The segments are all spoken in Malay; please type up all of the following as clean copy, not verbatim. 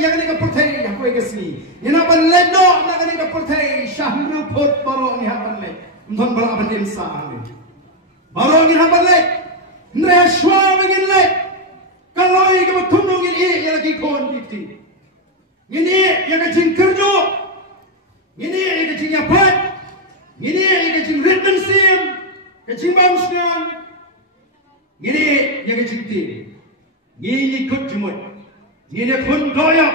yang ni ke pertai aku ikasi. Ina ban leno nak ni ke pertai syahru put baru ni haban le. Mthon bala ban insa ni. Baru ni haban le. Ndre shwa ngin le. Kalau ini ke tunung ini yang lagi kon biti. Ini yang ke jing kerjo. Ini yang ke jing yapat. Ini yang ke jing ritmen sim. Ke jing bangsian. Ini yang ke jing tim. Ini ikut jemut. Ini pun doyak.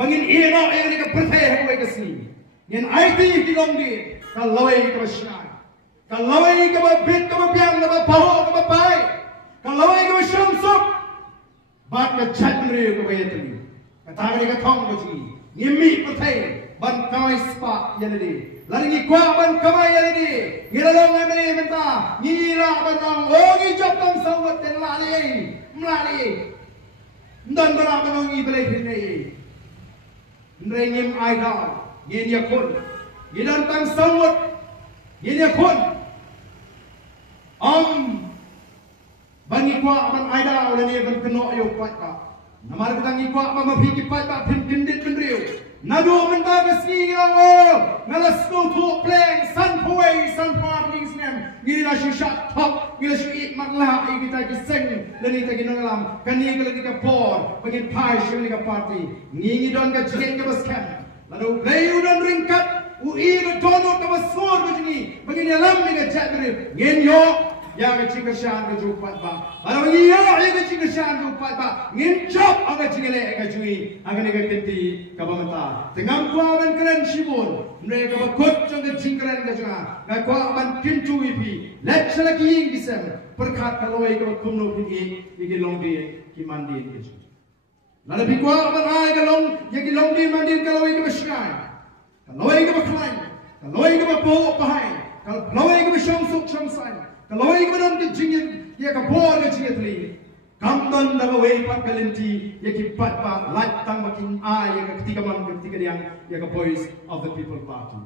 Bangin ino yang ni ke pertai aku ikasi. Yang IT di longdi. Kalau ini ke bersyai. Kalau ini ke berbit, ke berbiang, ke berpaho, ke berbai. Kalau ini ke bersyamsuk. Bat ke chat meriu ke bayatni. Kata ni ke thong ke ji. Ngimi pertai. Ban kawai spa yang ni. Lari ni kuah ban kawai yang ni. Ngira long ni mentah. Ngira ban long. Ogi job tam sawat dan lari. Melari. Dan berapa long ibelai ni. Nrengim aida. Ngini akun. Ngidan tam sawat. Ngini akun. Bangi kuah ban aida oleh ni ban keno yo kuat ka. Namar kita ngi kuah ban mafi ki pat ba pin kindit pendriu. Nadu mentah besi ngalo. Ngalas no tu pleng san poi san parties nem. Ngila shisha top, ngila shi makla kita ki seng leni ta ki ngalam. Kani ngila ki por, bagi pai shi ka party. Ngi don ka jeng ka baskan. Lalu gayu don ringkat UI ke dono ke besor begini. Begini alam ni ke cakri. Ngin yo. Yang kecil kesan ke jupat ba. Kalau iya yang kecil kesan jupat ba. Ngin job aga cingele aga cui. Aga ni ke kenti kabamata. Tengam kuaban keren sibun. Mereka berkut jangka cingkeren ke juga. Ngai kuaban pintu ipi. Let selagi yang kisah. Perkat kalau ia ke kumno pini. Iki longdi ki mandin ke juga. Lalu kuaban ai ke long. Yang longdi mandin kalau ia ke bersyai. Kalau ia ke berklaim. Kalau ia ke berpokok bahai. Kalau ia ke bersyamsuk syamsai. Kalau ini benar ke jingit, ia kapor ke jingit ni. Kamdan dah away pat kalenti, ia kipat pat light tang makin ai ia ketiga man ketiga yang ia ke voice of the people party.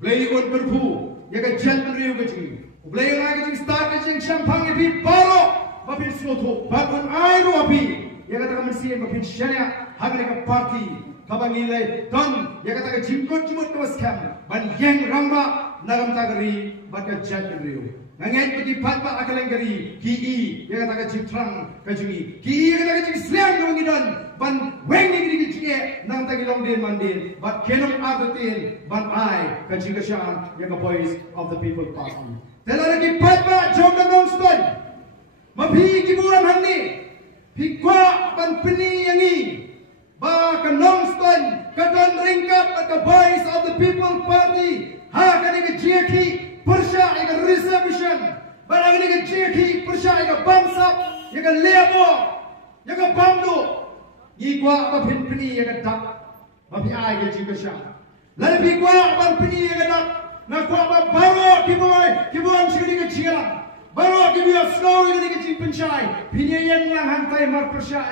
Blay ikut berbu, ia ke jet meriu ke jingit. Blay lagi jing start ke jing champagne api baro, bapin sloto, bapin air api. Ia kata kami siap bapin syariah, hari ke party. Kabangilai ton, ia kata ke jingkut jumut ke waskam, ban yang ramba nagam tagari, ban ke jet meriu. Ngangai pergi patba akalang gari ki yang kata kecil terang kecungi ki yang kata kecil siang kau ngidon ban weng ni kecil nang tagi long din mandin ban kenum artin ban ai kecil kesan yang ke voice of the people party telah lagi patba jom dan nonstop mapi kiburan hani pikwa ban peni yang ni ba ke nonstop kadon ringkap ke voice of the people party ha kani kecil ki Persya yang reservation, barang ini kecil persya yang bangsap, yang lebo, yang bambu, ikwa apa pini yang dak, apa ai kecil persya. Lalu ikwa apa pini yang dak, nak apa baru kibuan sekali kecil, baru kibuan slow ini kecil pensai, pini yang hantai mar persya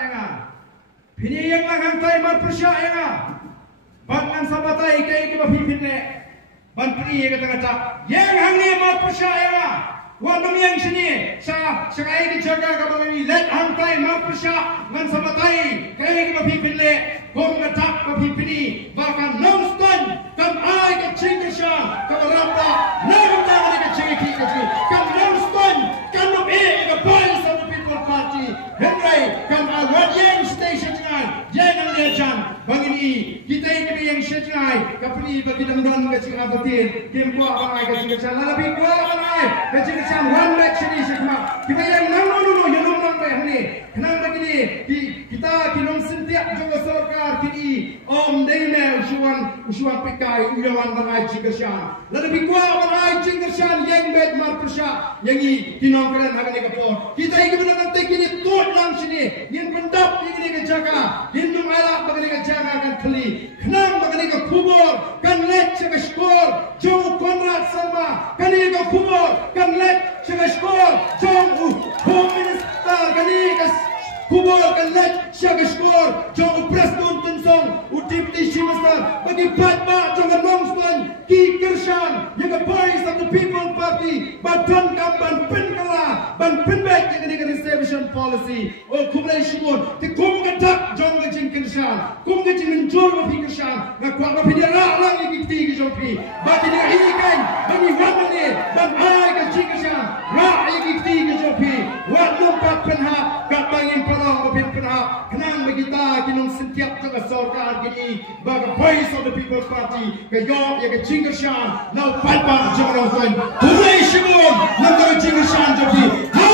yang hantai mar persya yang, bangan sabatai kai kibuan pini. Bantri yang kata-kata, yang hangni mat percaya, wabang yang sini, sekai dijaga kabang ini, let hantai mat percaya, ngan sabatai, kaya kita pipinle, kong ngetak pipini, bahkan nonstop, kam ai kecing kesya, kam ramba, nangda ni kecing kecing, kam nonstop, kam ke voice of the people party, Henry, kam radio station jangan, jangan lihat bang ini kita yang syajai kapni bagi dangdan kecil abatin kim ko abang ai kecil kecil lebih ko abang ai kecil kecil one back sini semua kita yang nang yang nang ni kenang begini kita kinom sentiap juga sarkar kini om dene usuan PKI uyawan bang ai kecil kecil lebih ko abang ai kecil kecil yang bet mar persya yang ini kinom keren akan kapor kita ini benar nanti kini tot lang sini yang pendap ini kejaga hindung alak bagi kejaga akan keli kenang bagi ke kubur kan let sebagai skor jauh Konrad sama kan ini ke kubur kan let sebagai skor jauh home minister kan ini ke kubur kan let sebagai skor jauh Preston Tensong deputy minister bagi patba jangan nongstone ki Kirshan yang ke voice of the people party badan kamban penkala ban penbaik yang ini ke reservation policy oh kublai shimon di kum kedak jong ke jingkin Krishan, kum ke jimin jor ma pi Krishan, na kwa ma pi dia ra lang ye ki ti ki jo pi, ba ki dia hi kan, ba ni wan ne, ban ai ka chi Krishan, ra ye ki ti ki jo pi, wa lum pa pen ha, ka bangin palong ma pen pen ha, knang ma kita ki nong setiap ka sarkar ki ni, ba ka voice of the People's Party, ka yo ye ka chi Krishan, now fight back Jamron Soin, Tunai Shimon, na ka chi Krishan jo pi.